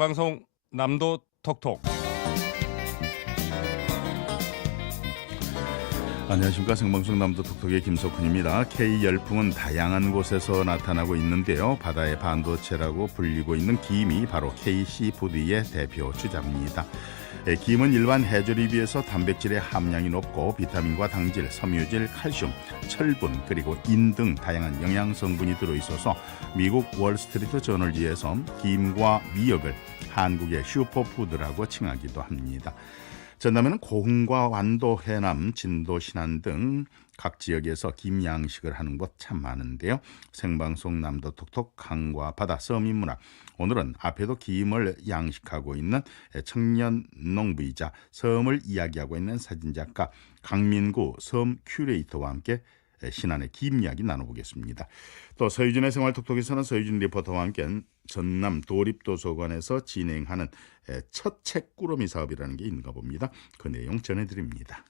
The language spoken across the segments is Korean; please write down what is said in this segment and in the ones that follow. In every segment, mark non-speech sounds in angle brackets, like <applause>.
생방송 남도 톡톡. 안녕하십니까 생방송 남도 톡톡의 김석훈입니다. K 열풍은 다양한 곳에서 나타나고 있는데요. 바다의 반도체라고 불리고 있는 김이 바로 KC 푸드의 대표 주자입니다. 에, 김은 일반 해조류에 비해서 단백질의 함량이 높고 비타민과 당질, 섬유질, 칼슘, 철분 그리고 인 등 다양한 영양 성분이 들어 있어서 미국 월스트리트 저널지에서 김과 미역을 한국의 슈퍼푸드라고 칭하기도 합니다. 전남에는 고흥과 완도, 해남, 진도, 신안 등 각 지역에서 김 양식을 하는 곳 참 많은데요. 생방송 남도 톡톡 강과 바다 서민문화 오늘은 앞에도 김을 양식하고 있는 청년 농부이자 섬을 이야기하고 있는 사진작가 강민구 섬 큐레이터와 함께 신안의 김 이야기 나눠보겠습니다. 또 서유진의 생활톡톡에서는 서유진 리포터와 함께 전남 도립도서관에서 진행하는 첫 책 꾸러미 사업이라는 게 있는가 봅니다. 그 내용 전해드립니다.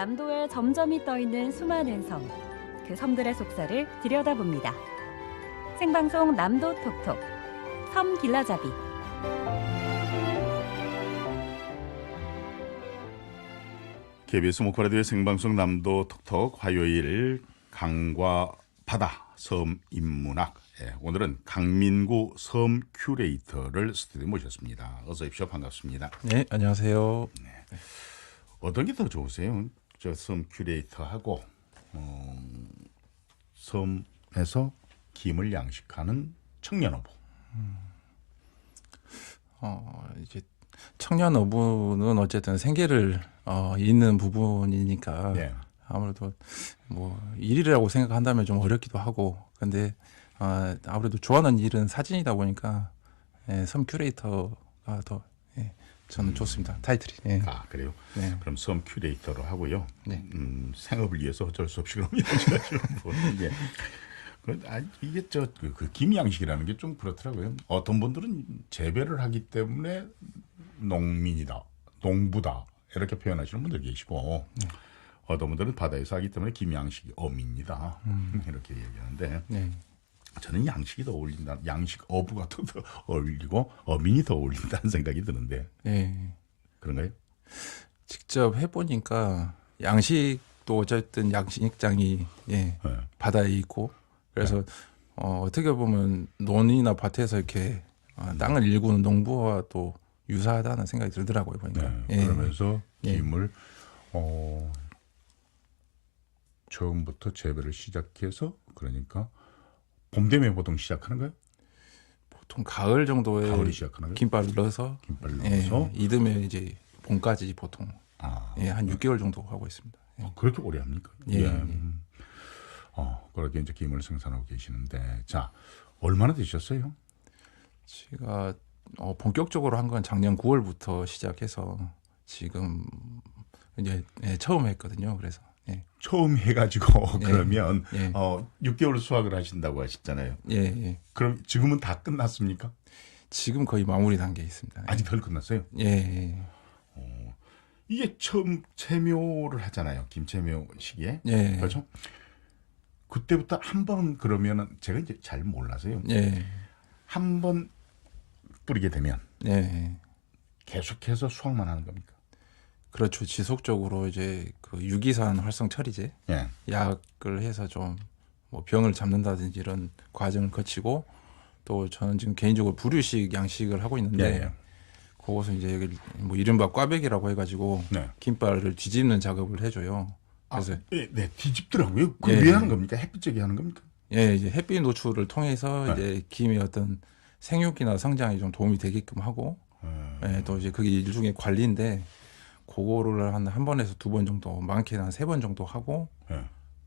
남도에 점점이 떠있는 수많은 섬, 그 섬들의 속살을 들여다봅니다. 생방송 남도 톡톡, 섬 길라잡이. KBS 목포라디오 생방송 남도 톡톡 화요일 강과 바다 섬 인문학 예, 오늘은 강민구 섬 큐레이터를 스튜디오에 모셨습니다. 어서 오십시오. 반갑습니다. 네, 안녕하세요. 어떤 게 더 좋으세요? 저섬 큐레이터하고 어, 섬에서 김을 양식하는 청년어부. 어, 이제 청년 어부는 어쨌든 생계를 어, 잇는 부분이니까 네. 아무래도 뭐 일이라고 생각한다면 좀 어렵기도 하고 근데 어, 아무래도 좋아하는 일은 사진이다 보니까 예, 섬 큐레이터가 더 예, 저는 좋습니다. 타이틀이. 예. 아 그래요? 네. 그럼 섬 큐레이터로 하고요. 네. 음, 생업을 위해서 어쩔 수 없이 그럼 분. 예. <laughs> 그, 아, 이게 저그 그 김양식이라는 게 좀 그렇더라고요. 어떤 분들은 재배를 하기 때문에 농민이다, 농부다 이렇게 표현하시는 분들 계시고 어떤 분들은 바다에서 하기 때문에 김양식이 어민이다 <laughs> 이렇게 얘기하는데 네. 저는 양식이 더 어울린다, 양식 어부가 더, 더 어울리고 어민이 더 어울린다는 <laughs> 생각이 드는데 예. 그런가요? 직접 해보니까 양식도 어쨌든 양식장이 예, 네. 바다에 있고 그래서 어, 어떻게 보면 논이나 밭에서 이렇게 어, 땅을 일구는 농부와 또 유사하다는 생각이 들더라고요 보니까. 네, 예. 그러면서 예. 김을 어, 처음부터 재배를 시작해서 그러니까 봄 되면 보통 시작하는 거예요? 보통 가을 정도에 가을에 시작하는 거예요? 김밥을 넣어서 예, 넣어서 이듬해 이제 봄까지 보통 아, 예, 한 6개월 정도 하고 있습니다. 예. 아, 그렇게 오래 합니까? 예, 예. 음. 어, 그렇게 이제 김을 생산하고 계시는데 자 얼마나 되셨어요? 제가 어, 본격적으로 한 건 작년 9월부터 시작해서 지금 이제 예, 처음 했거든요. 그래서 예, 처음 해가지고 <laughs> 예. 그러면 예. 어, 6개월 수확을 하신다고 하셨잖아요. 예, 예. 그럼 지금은 다 끝났습니까? 지금 거의 마무리 단계에 있습니다. 아직 덜 끝났어요? 예, 예, 이게 처음 채묘를 하잖아요. 김채묘 시기에. 예, 그렇죠? 그때부터 한 번 그러면은 제가 이제 잘 몰라서요. 예, 한 번 뿌리게 되면 예, 예. 계속해서 수확만 하는 겁니까? 그렇죠. 지속적으로 이제 그 유기산 활성 처리제 예. 약을 해서 좀 뭐 병을 잡는다든지 이런 과정을 거치고 또 저는 지금 개인적으로 부류식 양식을 하고 있는데 예, 예. 그것은 이제 뭐 이른바 꽈배기라고 해가지고 네. 김발을 뒤집는 작업을 해줘요. 아, 그래서 예, 네, 뒤집더라고요. 그럼 예, 왜 예. 하는 겁니까? 햇빛쬐게 하는 겁니까? 예, 이제 햇빛 노출을 통해서 네. 이제 김의 어떤 생육이나 성장에 좀 도움이 되게끔 하고 어, 예, 또 이제 그게 일종의 관리인데 그거를 한 한 번에서 두 번 정도 많게는 한 세 번 정도 하고 예.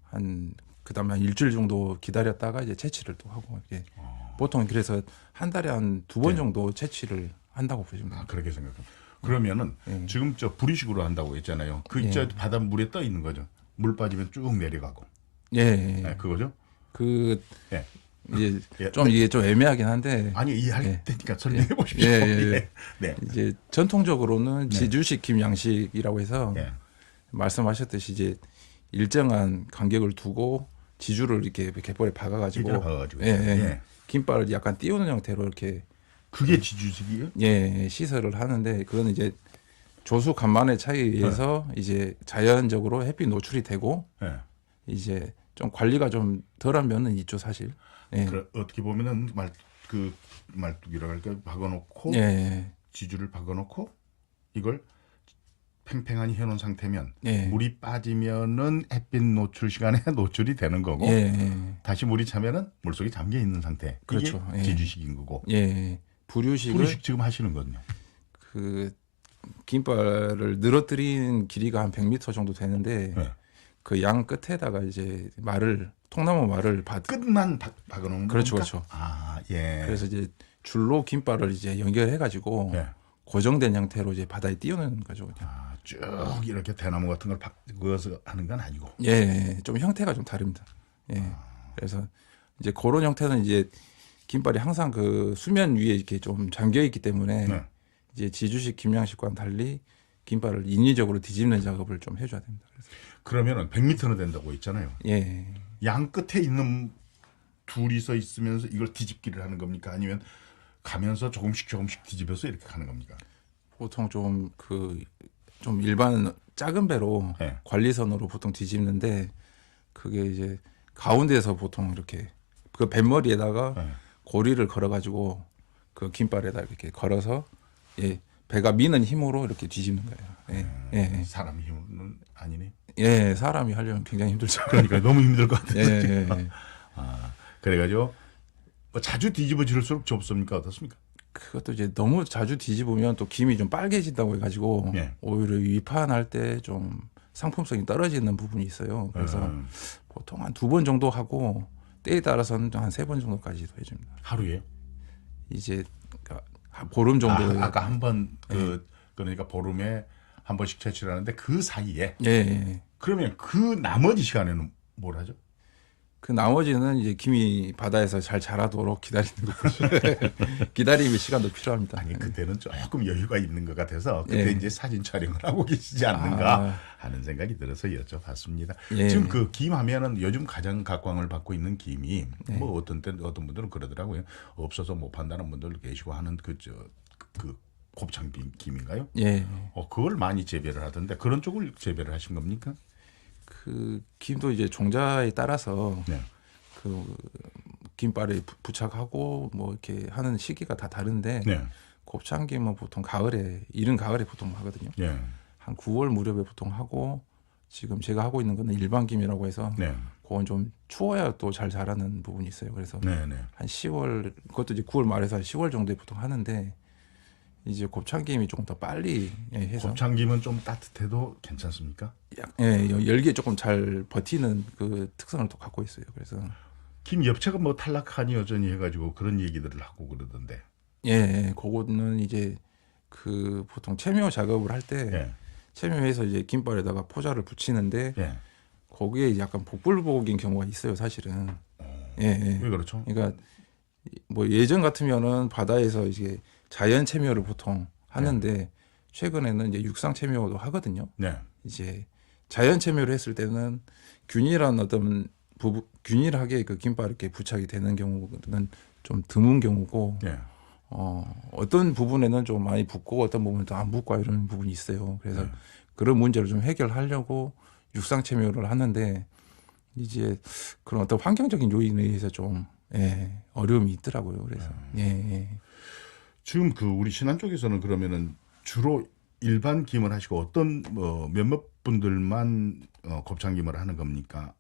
한 그다음에 한 일주일 정도 기다렸다가 이제 채취를 또 하고 이게 보통 그래서 한 달에 한 두번 어. 네. 정도 채취를 한다고 보시면 아, 됩니다. 그렇게 생각합니다. 그러면은 예. 지금 저 부리식으로 한다고 했잖아요. 그 예. 저 바다 물에 떠 있는 거죠. 물 빠지면 쭉 내려가고. 예, 예. 네, 그거죠? 그 예. 이제 예. 좀 이게 좀 애매하긴 한데 아니 이해할 예. 테니까 설명해 보십시오. 예, 예, 예. 네. 이제 전통적으로는 지주식 김 양식이라고 해서 예. 말씀하셨듯이 이제 일정한 간격을 두고 지주를 이렇게 갯벌에 박아가지고 박아가지고 예, 예. 예. 김발을 약간 띄우는 형태로 이렇게 그게 지주식이에요? 예 시설을 하는데 그거는 이제 조수 간만의 차이에 의해서 이제 자연적으로 햇빛 노출이 되고 예. 이제 좀 관리가 좀 덜한 면은 있죠 사실. 예. 그래, 어떻게 보면은 말 그 말뚝이라고 할까 박아놓고 예, 예. 지주를 박아놓고 이걸 팽팽하니 해놓은 상태면 예. 물이 빠지면은 햇빛 노출 시간에 <laughs> 노출이 되는 거고 예, 예. 다시 물이 차면은 물속에 잠겨 있는 상태. 그렇죠. 예. 지주식인 거고. 예. 부류식을 뿌리식 지금 하시는 거든요. 그 김발을 늘어뜨린 길이가 한 100m 정도 되는데 네. 그 양 끝에다가 이제 말을 통나무 말을 받 끝만 박, 박아놓은 그렇죠, 겁니까? 그렇죠. 아 예. 그래서 이제 줄로 김발을 이제 연결해 가지고 예. 고정된 형태로 이제 바다에 띄우는 거죠. 그냥. 아, 쭉 이렇게 대나무 같은 걸 박, 그어서 하는 건 아니고. 예, 예, 좀 형태가 좀 다릅니다. 예. 그래서 이제 그런 형태는 이제 김발이 항상 그 수면 위에 이렇게 좀 잠겨 있기 때문에 네. 이제 지주식 김양식과는 달리 김발을 인위적으로 뒤집는 작업을 좀 해줘야 됩니다. 그래서 그러면은 100m는 된다고 했잖아요. 예, 양 끝에 있는 둘이서 있으면서 이걸 뒤집기를 하는 겁니까? 아니면 가면서 조금씩 조금씩 뒤집어서 이렇게 가는 겁니까? 보통 좀 그 좀 일반 작은 배로 예. 관리선으로 보통 뒤집는데 그게 이제 가운데에서 보통 이렇게 그 뱃머리에다가 예. 고리를 걸어가지고 그 김발에다 이렇게 걸어서 예 배가 미는 힘으로 이렇게 뒤집는 거예요. 예, 예, 사람 힘은 아니네. 예, 예, 사람이 하려면 굉장히 힘들죠. 그러니까 너무 힘들 것 같아요. 예, 예, 예. 아, 그래가지고 뭐 자주 뒤집어질수록 좁습니까? 어떻습니까? 그것도 이제 너무 자주 뒤집으면 또 김이 좀 빨개진다고 해가지고 예. 오히려 위판할 때 좀 상품성이 떨어지는 부분이 있어요. 그래서 음, 보통 한 두 번 정도 하고 때에 따라서는 한 세 번 정도까지도 해줍니다. 하루에 이제 그러니까 한 보름 정도. 아, 아까 한 번그 그러니까 보름에 한 번씩 채취를 하는데 그 사이에 예, 예. 그러면 그 나머지 시간에는 뭘 하죠? 그 나머지는 이제 김이 바다에서 잘 자라도록 기다리는 거죠. <laughs> 기다림의 시간도 필요합니다. 아니 그때는 조금 여유가 있는 것 같아서 그때 예. 이제 사진 촬영을 하고 계시지 않는가 아, 하는 생각이 들어서 여쭤봤습니다. 예. 지금 그 김 하면은 요즘 가장 각광을 받고 있는 김이 네. 뭐 어떤 때 어떤 분들은 그러더라고요. 없어서 못 판다는 분들 계시고 하는 그저그 곱창 김인가요? 예. 어 그걸 많이 재배를 하던데 그런 쪽을 재배를 하신 겁니까? 그 김도 이제 종자에 따라서 네. 그 김발에 부- 부착하고 뭐 이렇게 하는 시기가 다 다른데 네. 곱창김은 보통 가을에 이른 가을에 보통 하거든요. 예. 한 9월 무렵에 보통 하고 지금 제가 하고 있는 거는 일반 김이라고 해서 네. 그건 좀 추워야 또 잘 자라는 부분이 있어요. 그래서 네, 네. 한 10월 그것도 이제 9월 말에서 한 10월 정도에 보통 하는데 이제 곱창김이 조금 더 빨리 예, 해서 곱창김은 좀 따뜻해도 괜찮습니까? 약- 예, 여- 열기에 조금 잘 버티는 그 특성을 또 갖고 있어요. 그래서 김 엽채가 뭐 탈락하니 여전히 해가지고 그런 얘기들을 하고 그러던데. 예, 예, 그거는 이제 그 보통 채묘 작업을 할때 예. 채묘해서 이제 김발에다가 포자를 붙이는데 예. 거기에 약간 복불복인 경우가 있어요, 사실은. 예, 예. 왜 그렇죠? 그러니까 뭐 예전 같으면은 바다에서 이제 자연 채묘를 보통 하는데 최근에는 이제 육상 채묘도 하거든요. 네. 이제 자연 채묘를 했을 때는 균일한 어떤 부부, 균일하게 그 김발 이렇게 부착이 되는 경우는 좀 드문 경우고 예. 어, 어떤 부분에는 좀 많이 붙고 어떤 부분은 또안 붙고 이런 부분이 있어요. 그래서 네. 그런 문제를 좀 해결하려고 육상 채묘를 하는데 이제 그런 어떤 환경적인 요인에 의해서 좀 예, 어려움이 있더라고요. 그래서 네. 예, 예. 지금 그 우리 신안 쪽에서는 그러면은 주로 일반 김을 하시고 어떤 뭐 몇몇 분들만 어, 곱창김을 하는 겁니까?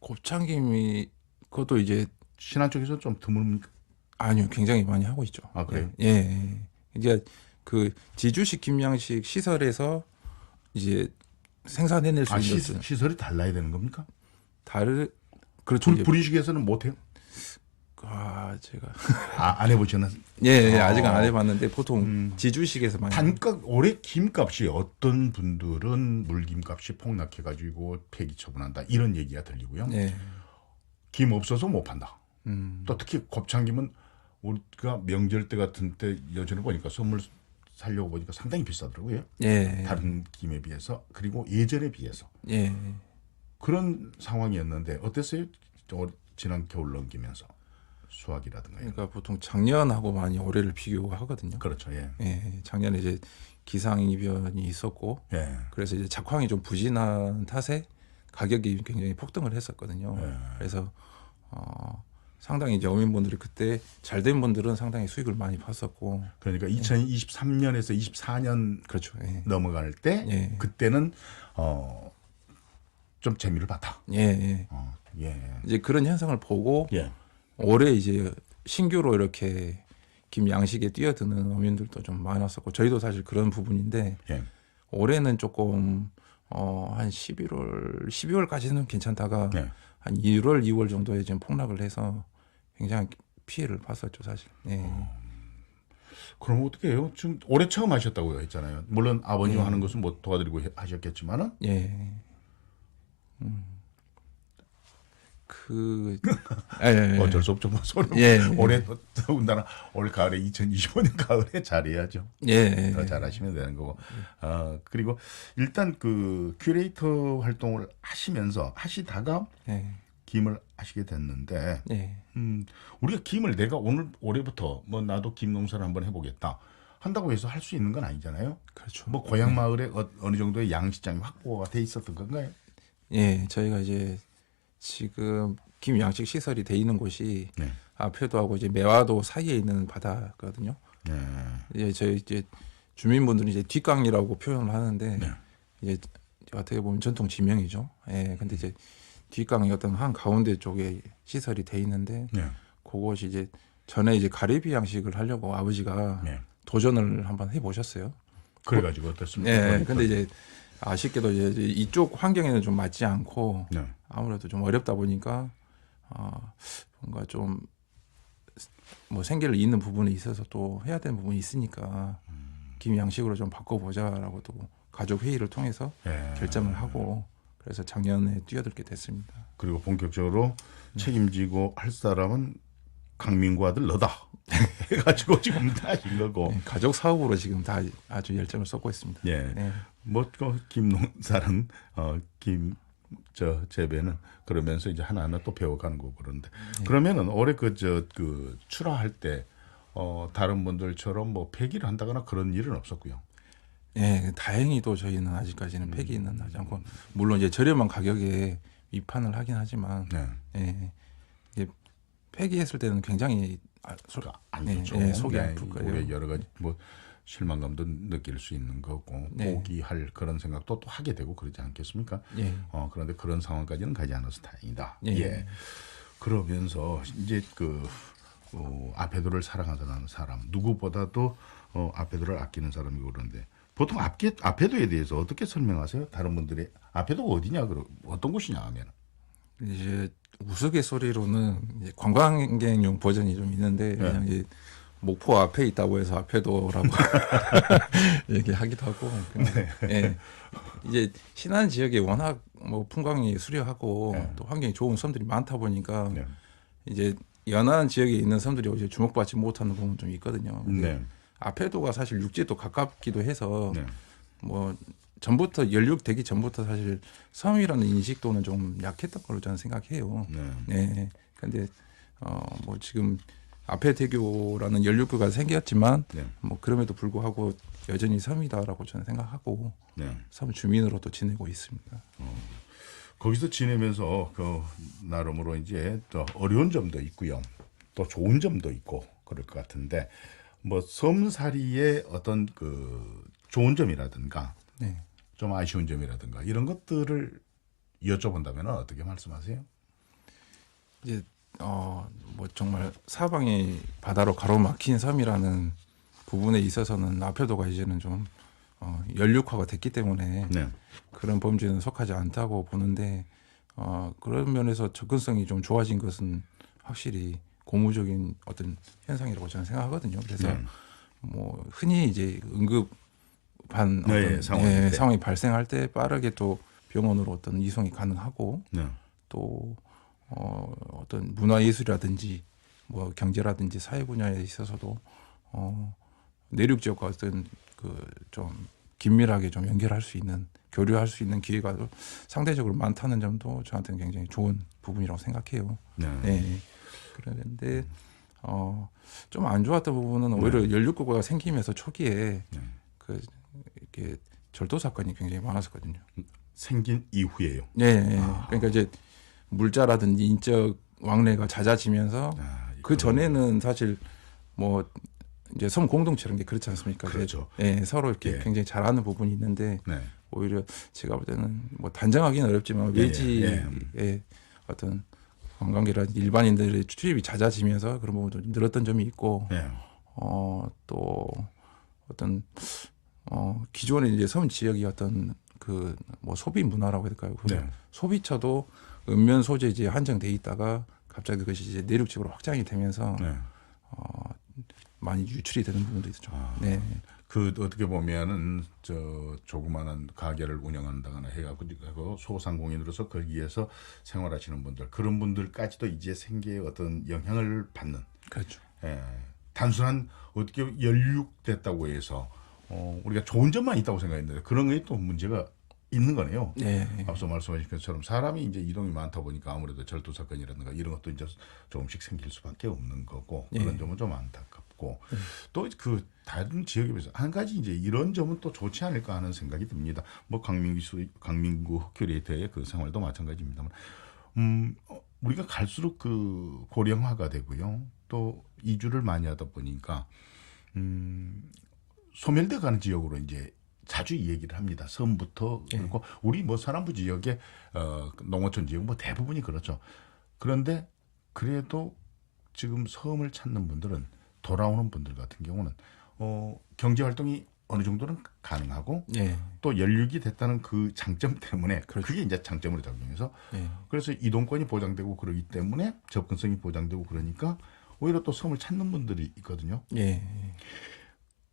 곱창김이 그것도 이제 신안 쪽에서 좀 드뭅니까? 아니요, 굉장히 많이 하고 있죠. 아, 그래요? 예, 예. 이제 그 지주식 김양식 시설에서 이제 생산해낼 수 아, 있는 시, 시설이 달라야 되는 겁니까? 다른 그렇죠. 불, 이제 불이식에서는 못해요? 아 제가 아, 안 해보셨나? <laughs> 예, 예 어. 아직은 안 해봤는데 보통 음. 지주식에서 많이 단가 올해 김값이 어떤 분들은 물김값이 폭락해가지고 폐기 처분한다 이런 얘기가 들리고요. 예, 김 없어서 못 판다. 음, 또 특히 곱창김은 우리가 명절 때 같은 때 여전히 보니까 선물 살려고 보니까 상당히 비싸더라고요. 예, 다른 김에 비해서 그리고 예전에 비해서 예. 그런 상황이었는데 어땠어요? 올- 지난 겨울 넘기면서 수학이라든가 그러니까 보통 작년하고 많이 올해를 비교하거든요. 그렇죠. 예. 예, 작년에 이제 기상이변이 있었고 예. 그래서 이제 작황이 좀 부진한 탓에 가격이 굉장히 폭등을 했었거든요. 예. 그래서 어, 상당히 이제 어민분들이 그때 잘 된 분들은 상당히 수익을 많이 봤었고 그러니까 2023년에서 24년 그렇죠. 예. 넘어갈 때 예. 그때는 어, 좀 재미를 봤다. 예, 예. 어, 예. 이제 그런 현상을 보고 예. 올해 이제 신규로 이렇게 김 양식에 뛰어드는 어민들도 좀 많았었고 저희도 사실 그런 부분인데 예. 올해는 조금 어, 한 11월, 12월까지는 괜찮다가 예. 한 1월, 2월 정도에 지금 폭락을 해서 굉장히 피해를 봤었죠 사실. 예. 그럼 어떻게 해요? 지금 올해 처음 하셨다고 했잖아요. 물론 아버님 예. 하는 것은 뭐 도와드리고 해- 하셨겠지만은 예. 음. 그 <laughs> 예, 예. 어쩔 수 없죠. 뭐 소리. 예. 올해 또 더군다나 올 가을에 2025년 <laughs> 가을에 잘해야죠. 예. 더 잘하시면 되는 거고. 어, 그리고 일단 그 큐레이터 활동을 하시면서 하시다가 예. 김을 하시게 됐는데 예. 음, 우리가 김을 내가 오늘 올해부터 뭐 나도 김 농사를 한번 해보겠다 한다고 해서 할 수 있는 건 아니잖아요. 그렇죠. 뭐 고향 마을에 어, 어느 정도의 양식장이 확보가 돼 있었던 건가요? 예, 저희가 이제 지금 김 양식 시설이 돼 있는 곳이 네. 앞에도 하고 이제 매화도 사이에 있는 바다거든요. 네. 이제 저희 이제 주민분들은 이제 뒷강이라고 표현을 하는데 네. 이제 어떻게 보면 전통 지명이죠. 예, 근데 이제 뒷강의 어떤 한 가운데 쪽에 시설이 돼 있는데 네. 그것이 이제 전에 이제 가리비 양식을 하려고 아버지가 네. 도전을 한번 해 보셨어요. 그래가지고 어떻습니까? 예, 근데 이제 아쉽게도 이제 이쪽 환경에는 좀 맞지 않고 네. 아무래도 좀 어렵다 보니까 어, 뭔가 좀 뭐 생계를 잇는 부분에 있어서 또 해야 되는 부분이 있으니까 김 양식으로 좀 바꿔보자라고 또 가족 회의를 통해서 예. 결정을 하고 그래서 작년에 뛰어들게 됐습니다. 그리고 본격적으로 네. 책임지고 할 사람은 강민구 아들 너다 <laughs> 해가지고 지금 다 하신 거고. 네, 가족 사업으로 지금 다 아주 열정을 쏟고 있습니다. 예. 네. 뭐그 김농사는 어김 저 재배는 그러면서 이제 하나하나 또 배워가는 거고 그런데 네. 그러면은 올해 그저그 출하할 때 어 다른 분들처럼 뭐 폐기를 한다거나 그런 일은 없었고요. 예, 다행히도 저희는 아직까지는 폐기는 하지 않고 물론 이제 저렴한 가격에 위판을 하긴 하지만 네. 예, 이제 폐기했을 때는 굉장히 아, 소- 그러니까 안 네, 좋죠. 예, 속이 네, 아플 거예요. 여러 가지 뭐 실망감도 느낄 수 있는 거고 네. 포기할 그런 생각도 또 하게 되고 그러지 않겠습니까? 예, 어 그런데 그런 상황까지는 가지 않아서 다행이다. 예. 예. 그러면서 이제 그 어, 아페도를 사랑하는 사람 누구보다도 어, 아페도를 아끼는 사람이고 그런데 보통 아페 아페도에 대해서 어떻게 설명하세요? 다른 분들이 아페도가 어디냐 그러 어떤 곳이냐 하면 이제 우스갯소리로는 이제 관광객용 버전이 좀 있는데 네. 그냥 이제 목포 앞에 있다고 해서 앞에도라고 <laughs> 얘기하기도 하고 그냥, 예. 이제 신안 지역에 워낙 뭐 풍광이 수려하고 네. 또 환경이 좋은 섬들이 많다 보니까 네. 이제 연안 지역에 있는 섬들이 이제 주목받지 못하는 부분 좀 있거든요. 근데 네. 앞에도가 사실 육지도 가깝기도 해서 네. 뭐 전부터 연륙되기 전부터 사실 섬이라는 인식도는 좀 약했던 걸로 저는 생각해요. 네. 네. 근데 어뭐 지금 앞에 대교라는 연륙구가 생겼지만 네. 뭐 그럼에도 불구하고 여전히 섬이다라고 저는 생각하고 네. 섬 주민으로도 지내고 있습니다. 거기서 지내면서 그 나름으로 이제 또 어려운 점도 있고요. 또 좋은 점도 있고 그럴 것 같은데 뭐 섬살이의 어떤 그 좋은 점이라든가 네. 좀 아쉬운 점이라든가 이런 것들을 여쭤본다면 어떻게 말씀하세요? 이제 어 뭐 정말 사방이 바다로 가로막힌 섬이라는 부분에 있어서는 앞에도가 이제는 좀 어, 연륙화가 됐기 때문에 네. 그런 범죄는 속하지 않다고 보는데 어, 그런 면에서 접근성이 좀 좋아진 것은 확실히 고무적인 어떤 현상이라고 저는 생각하거든요. 그래서 네. 뭐 흔히 이제 응급한 네, 어떤 상황일 예, 때. 상황이 발생할 때 빠르게 또 병원으로 어떤 이송이 가능하고 네. 또 어, 어떤 문화예술이라든지 뭐 경제라든지 사회 분야에 있어서도 어, 내륙 지역과 어떤 그 좀 긴밀하게 좀 연결할 수 있는 교류할 수 있는 기회가 상대적으로 많다는 점도 저한테는 굉장히 좋은 부분이라고 생각해요. 네. 네. 그런데 어, 좀 안 좋았던 부분은 오히려 연륙구가 생기면서 초기에 네. 그 이렇게 절도 사건이 굉장히 많았었거든요. 생긴 이후에요. 네, 네. 아. 그러니까 이제 물자라든지 인적 왕래가 잦아지면서 아, 그 전에는 사실 뭐 이제 섬 공동체라는 게 그렇지 않습니까? 그렇죠. 예, 서로 이렇게 예. 굉장히 잘하는 부분이 있는데 네. 오히려 제가 볼 때는 뭐 단정하기는 어렵지만 예, 외지의 예. 어떤 관광객이라든지 일반인들의 출입이 잦아지면서 그런 부분도 좀 늘었던 점이 있고 네. 어, 또 어떤 어, 기존에 이제 섬 지역이 어떤 그 뭐 소비 문화라고 해야 될까요? 그 네. 소비처도 읍면 소재지에 한정돼 있다가 갑자기 그것이 이제 내륙 지구로 확장이 되면서 네. 어, 많이 유출이 되는 부분도 있죠. 아. 네. 그 어떻게 보면은 저 조그마한 가게를 운영한다거나 해갖고 그 소상공인으로서 거기에서 생활하시는 분들 그런 분들까지도 이제 생계에 어떤 영향을 받는 그렇죠. 예, 단순한 어떻게 연육됐다고 해서 어, 우리가 좋은 점만 있다고 생각했는데 그런 게 또 문제가 있는 거네요. 네. 앞서 말씀하신 것처럼 사람이 이제 이동이 많다 보니까 아무래도 절도 사건이라든가 이런 것도 이제 조금씩 생길 수밖에 없는 거고 그런 예. 점은 좀 안타깝고 또그 다른 지역에 비해서 한 가지 이제 이런 점은 또 좋지 않을까 하는 생각이 듭니다. 뭐 강민구 수, 강민구 큐레이터의 그 생활도 마찬가지입니다만 음 어, 우리가 갈수록 그 고령화가 되고요. 또 이주를 많이 하다 보니까 음 소멸돼 가는 지역으로 이제 자주 이 얘기를 합니다. 섬부터 예. 그리고 우리 뭐 서남부 지역의 어, 농어촌 지역 뭐 대부분이 그렇죠. 그런데 그래도 지금 섬을 찾는 분들은 돌아오는 분들 같은 경우는 어, 경제 활동이 어느 정도는 가능하고 네. 또 연륙이 됐다는 그 장점 때문에 그렇죠. 그게 이제 장점으로 작용해서 네. 그래서 이동권이 보장되고 그러기 때문에 접근성이 보장되고 그러니까 오히려 또 섬을 찾는 분들이 있거든요. 예.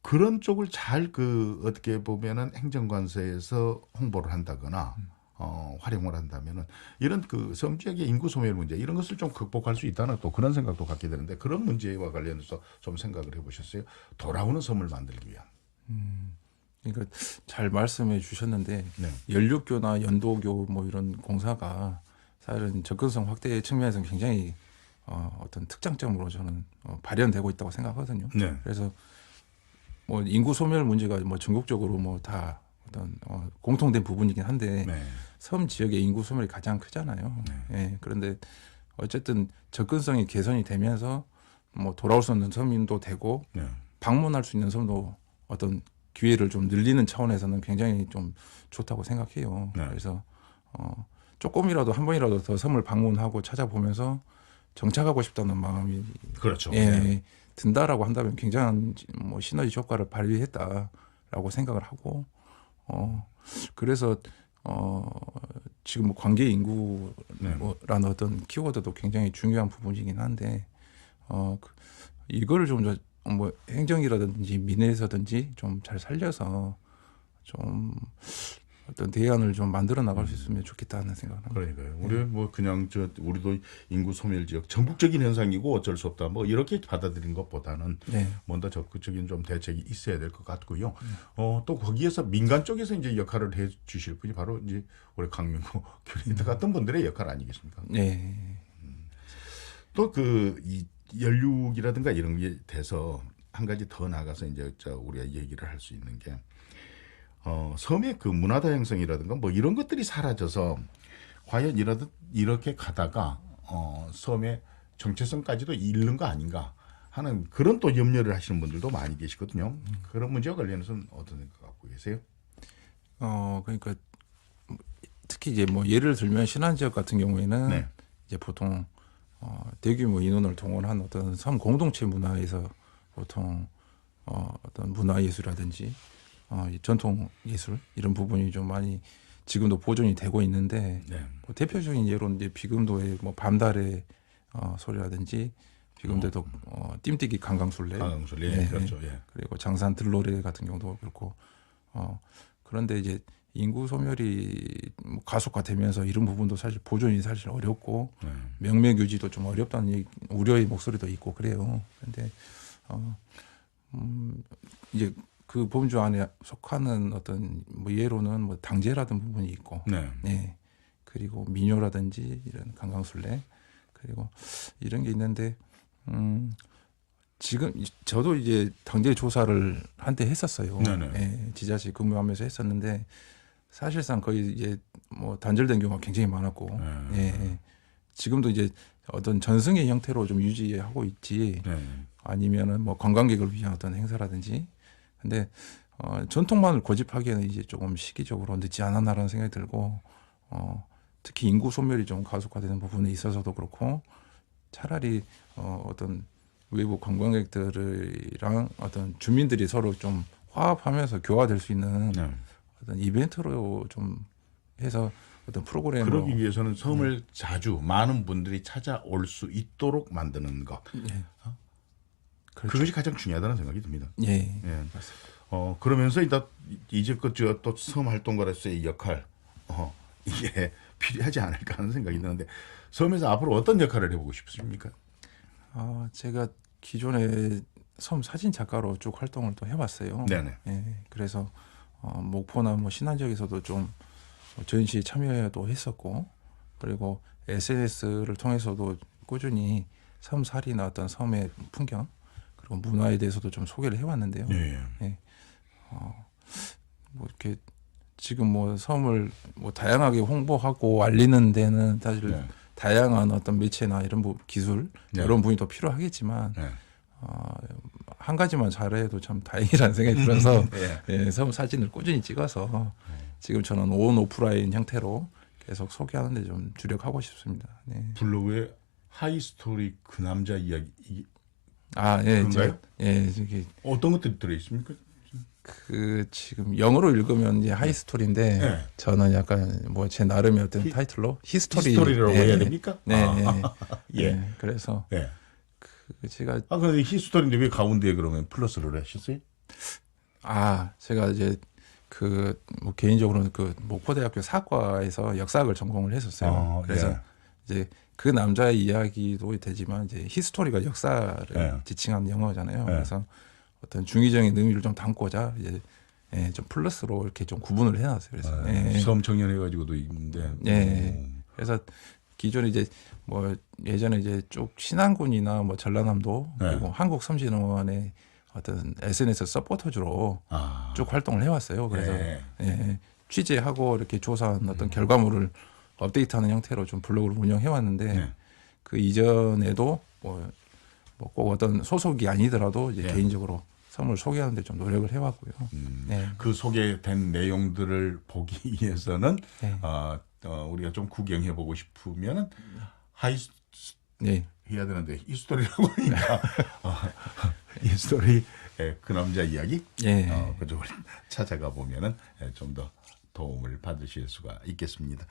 그런 쪽을 잘 그 어떻게 보면은 행정관서에서 홍보를 한다거나 어, 활용을 한다면은 이런 그 섬 지역의 인구 소멸 문제 이런 것을 좀 극복할 수 있다는 또 그런 생각도 갖게 되는데 그런 문제와 관련해서 좀 생각을 해보셨어요? 돌아오는 섬을 만들기 위한. 음. 그러니까 잘 말씀해 주셨는데 네. 연륙교나 연도교 뭐 이런 공사가 사실은 접근성 확대 측면에서 굉장히 어, 어떤 특장점으로 저는 어, 발현되고 있다고 생각하거든요. 네. 그래서 뭐 인구 소멸 문제가 뭐 전국적으로 뭐 다 어떤 어, 공통된 부분이긴 한데 네. 섬 지역의 인구 소멸이 가장 크잖아요. 네. 예. 그런데 어쨌든 접근성이 개선이 되면서 뭐 돌아올 수 있는 섬도 되고 네. 방문할 수 있는 섬도 어떤 기회를 좀 늘리는 차원에서는 굉장히 좀 좋다고 생각해요. 네. 그래서 어, 조금이라도 한 번이라도 더 섬을 방문하고 찾아보면서 정착하고 싶다는 마음이 그렇죠. 예, 네. 든다라고 한다면 굉장한 뭐 시너지 효과를 발휘했다라고 생각을 하고 어 그래서 어 지금 뭐 관계 네. 인구라는 어떤 키워드도 굉장히 중요한 부분이긴 한데 어 그, 이거를 좀 뭐 행정이라든지 민에서든지 좀 잘 살려서 좀 어떤 대안을 좀 만들어 나갈 수 있으면 좋겠다는 생각을 합니다. 그러니까요. 우리 뭐 그냥 저 우리도 인구 소멸 지역 전국적인 현상이고 어쩔 수 없다. 뭐 이렇게 받아들인 것보다는 네. 뭔가 적극적인 좀 대책이 있어야 될 것 같고요. 어, 또 거기에서 민간 쪽에서 이제 역할을 해 주실 분이 바로 이제 우리 강민구 <laughs> 큐레이터 같은 분들의 역할 아니겠습니까? 네. 또그이 연륙이라든가 이런 게 돼서 한 가지 더 나가서 이제 저 우리가 얘기를 할 수 있는 게 어, 섬의 그 문화 다양성이라든가 뭐 이런 것들이 사라져서 과연 이러듯 이렇게 가다가 어, 섬의 정체성까지도 잃는 거 아닌가 하는 그런 또 염려를 하시는 분들도 많이 계시거든요. 그런 문제와 관련해서는 어떤 생각 갖고 계세요? 어 그러니까 특히 이제 뭐 예를 들면 신안 지역 같은 경우에는 네. 이제 보통 어, 대규모 인원을 동원한 어떤 섬 공동체 문화에서 보통 어, 어떤 문화 예술이라든지 어, 이 전통 예술 이런 부분이 좀 많이 지금도 보존이 되고 있는데 네. 뭐 대표적인 예로 이제 비금도의 뭐 밤달의 어, 소리라든지 비금도도 어, 띠띠기 강강술래 강강술 예, 네. 그렇죠. 예. 그리고 장산 들로레 같은 경우도 그렇고 어 그런데 이제 인구 소멸이 뭐 가속화되면서 이런 부분도 사실 보존이 사실 어렵고 네. 명맥 유지도 좀 어렵다는 얘기, 우려의 목소리도 있고 그래요. 근데 어 음, 이제 그 범주 안에 속하는 어떤 뭐 예로는 뭐 당제라든 부분이 있고 네. 네. 그리고 민요라든지 이런 강강술래 그리고 이런 게 있는데 음 지금 이- 저도 이제 당제 조사를 한때 했었어요. 네네. 예, 지자체 근무하면서 했었는데 사실상 거의 이제 뭐 단절된 경우가 굉장히 많았고 네. 예, 예. 지금도 이제 어떤 전승의 형태로 좀 유지하고 있지 네. 아니면은 뭐 관광객을 위한 어떤 행사라든지 근데 어, 전통만을 고집하기에는 이제 조금 시기적으로 늦지 않았나라는 생각이 들고 어, 특히 인구 소멸이 좀 가속화되는 부분에 있어서도 그렇고 차라리 어, 어떤 외부 관광객들이랑 어떤 주민들이 서로 좀 화합하면서 교화될 수 있는 네. 어떤 이벤트로 좀 해서 어떤 프로그램으로 그러기 위해서는 섬을 자주 많은 분들이 찾아올 수 있도록 만드는 것. 예. 그렇죠. 그것이 가장 중요하다는 생각이 듭니다. 예. 예. 어 그러면서 이제 이제껏 저또섬 활동가로서의 역할 어 이게 <laughs> 필요하지 않을까 하는 생각이 드는데 섬에서 앞으로 어떤 역할을 해보고 싶으십니까? 아, 제가 기존에 섬 사진 작가로 쭉 활동을 또 해봤어요. 네네. 예, 그래서 어, 목포나 뭐 신안 지역에서도 좀 전시에 참여도 했었고, 그리고 SNS를 통해서도 꾸준히 섬 살이나 어떤 섬의 풍경 그리고 문화에 대해서도 좀 소개를 해왔는데요. 예. 뭐 이렇게 지금 뭐 섬을 뭐 다양하게 홍보하고 알리는 데는 사실 네. 다양한 어떤 매체나 이런 부, 기술 네. 이런 부분이 더 필요하겠지만 네. 어, 한 가지만 잘해도 참 다행이라는 생각이 들어서 예. <laughs> 예, 섬 사진을 꾸준히 찍어서 지금 저는 온 오프라인 형태로 계속 소개하는데 좀 주력하고 싶습니다. 네. 블로그에 하이스토리 그 남자 이야기 이- 아, 예, 그런가요? 제가, 예, 저기 어떤 것들이 들어 있습니까? 그 지금 영어로 읽으면 이제 하이스토리인데 네. 저는 약간 뭐 제 나름의 어떤 히- 타이틀로 히스토리 히스토리라고 예, 해야 됩니까? 네, 아, <laughs> 예. 예. 예, 그래서 예. 그 제가 아 근데 히스토리인데 왜 가운데에 그러면 플러스를 하셨어요? 아 제가 이제 그 뭐 개인적으로는 그 목포대학교 사과에서 역사학을 전공을 했었어요. 아, 그래서 예. 이제 그 남자의 이야기도 되지만 이제 히스토리가 역사를 예. 지칭한 영어잖아요. 예. 그래서 어떤 중의적인 의미를 좀 담고자 이제 예, 좀 플러스로 이렇게 좀 구분을 해놨어요. 그래서 아, 예. 섬 청년 해가지고도 있는데. 예. 음. 그래서 기존에 이제 뭐 예전에 이제 쭉 신안군이나 뭐 전라남도 네. 그리고 한국 섬진원의 어떤 SNS 서포터즈로 아. 쭉 활동을 해왔어요. 그래서 예. 예, 취재하고 이렇게 조사한 음. 어떤 결과물을 업데이트하는 형태로 좀 블로그를 운영해 왔는데 네. 그 이전에도 뭐 꼭 어떤 소속이 아니더라도 이제 예. 개인적으로 섬을 소개하는데 좀 노력을 해왔고요. 음. 네. 그 소개된 내용들을 보기 <laughs> 위해서는 네. 어, 어, 우리가 좀 구경해 보고 싶으면은 하이 네. 해야 되는데 히스토리라고 하니까 <laughs> 어, 히스토리 예, 그 남자 이야기 예. 어, 그쪽을 <laughs> 찾아가 보면은 예, 좀더 도움을 받으실 수가 있겠습니다.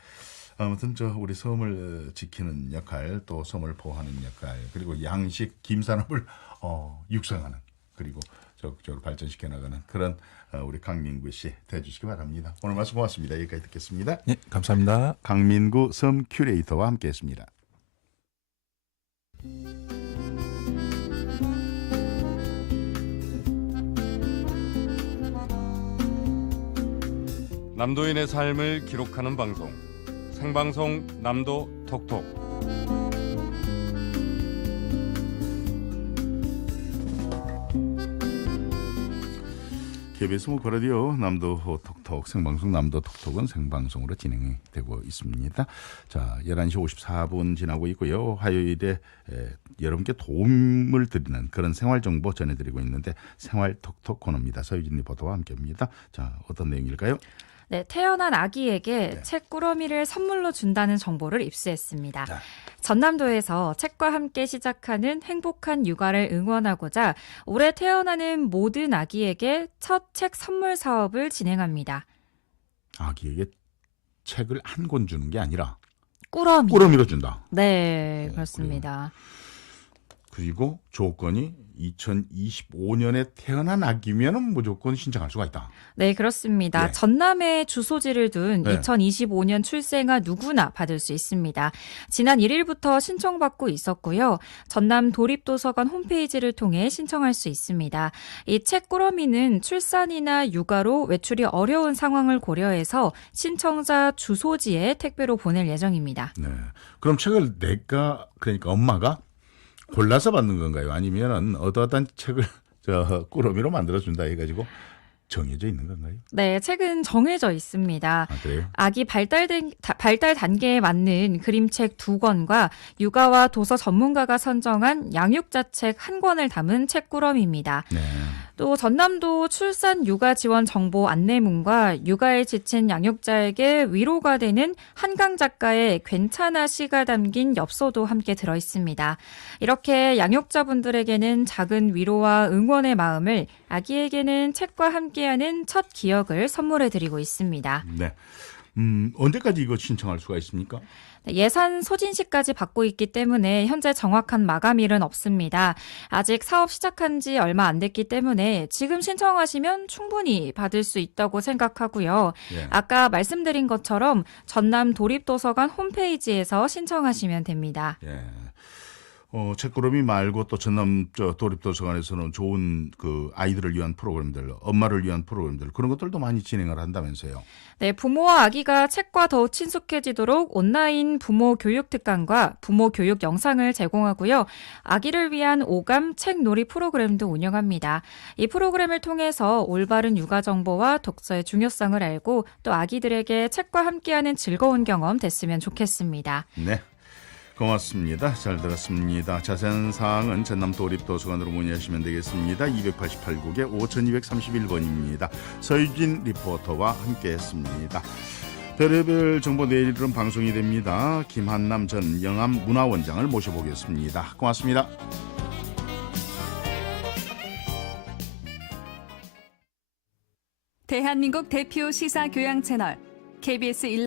아무튼 저 우리 섬을 지키는 역할 또 섬을 보호하는 역할 그리고 양식 김산업을 어, 육성하는 그리고 적극적으로 발전시켜 나가는 그런 어, 우리 강민구 씨 돼주시기 바랍니다. 오늘 말씀 고맙습니다. 여기까지 듣겠습니다. 예, 감사합니다. 강민구 섬 큐레이터와 함께했습니다. 남도인의 삶을 기록하는 방송 생방송 남도 톡톡 KBS 모커라디오 남도 톡톡 생방송 남도 톡톡은 생방송으로 진행이 되고 있습니다. 자, 11시 54분 지나고 있고요. 화요일에 에, 여러분께 도움을 드리는 그런 생활 정보 전해 드리고 있는데 생활 톡톡 코너입니다. 서유진 리포터와 함께합니다. 자, 어떤 내용일까요? 네, 태어난 아기에게 네. 책 꾸러미를 선물로 준다는 정보를 입수했습니다. 자. 전남도에서 책과 함께 시작하는 행복한 육아를 응원하고자 올해 태어나는 모든 아기에게 첫 책 선물 사업을 진행합니다. 아기에게 책을 한 권 주는 게 아니라 꾸러미. 꾸러미로 준다. 네, 어, 그렇습니다. 그 리고 조건이 2025년에 태어난 아기면은 무조건 신청할 수가 있다. 네, 그렇습니다. 예. 전남에 주소지를 둔 네. 2025년 출생아 누구나 받을 수 있습니다. 지난 1일부터 신청받고 있었고요. 전남 도립도서관 홈페이지를 통해 신청할 수 있습니다. 이 책 꾸러미는 출산이나 육아로 외출이 어려운 상황을 고려해서 신청자 주소지에 택배로 보낼 예정입니다. 네. 그럼 책을 내가 그러니까 엄마가 골라서 받는 건가요? 아니면은 어떠한 책을 <laughs> 저 꾸러미로 만들어 준다 해가지고 정해져 있는 건가요? 네, 책은 정해져 있습니다. 아 그래요? 아기 발달, 된- 다- 발달 단계에 맞는 그림책 두 권과 육아와 도서 전문가가 선정한 양육자 책 한 권을 담은 책꾸러미입니다. 네. 또 전남도 출산 육아 지원 정보 안내문과 육아에 지친 양육자에게 위로가 되는 한강 작가의 괜찮아 시가 담긴 엽서도 함께 들어 있습니다. 이렇게 양육자분들에게는 작은 위로와 응원의 마음을 아기에게는 책과 함께하는 첫 기억을 선물해 드리고 있습니다. 네. 음, 언제까지 이거 신청할 수가 있습니까? 네, 예산 소진시까지 받고 있기 때문에 현재 정확한 마감일은 없습니다. 아직 사업 시작한 지 얼마 안 됐기 때문에 지금 신청하시면 충분히 받을 수 있다고 생각하고요. 예. 아까 말씀드린 것처럼 전남 도립도서관 홈페이지에서 신청하시면 됩니다. 예. 어, 책꾸러미 말고 또 전남 저 도립도서관에서는 좋은 그 아이들을 위한 프로그램들, 엄마를 위한 프로그램들 그런 것들도 많이 진행을 한다면서요. 네, 부모와 아기가 책과 더욱 친숙해지도록 온라인 부모 교육 특강과 부모 교육 영상을 제공하고요. 아기를 위한 오감 책 놀이 프로그램도 운영합니다. 이 프로그램을 통해서 올바른 육아 정보와 독서의 중요성을 알고 또 아기들에게 책과 함께하는 즐거운 경험 됐으면 좋겠습니다. 네. 고맙습니다. 잘 들었습니다. 자세한 사항은 전남 도립도서관으로 문의하시면 되겠습니다. 288국에 5231번입니다. 서유진 리포터와 함께했습니다. 별의별 정보 내일은 방송이 됩니다. 김한남 전 영암 문화원장을 모셔보겠습니다. 고맙습니다. 대한민국 대표 시사 교양 채널 KBS 일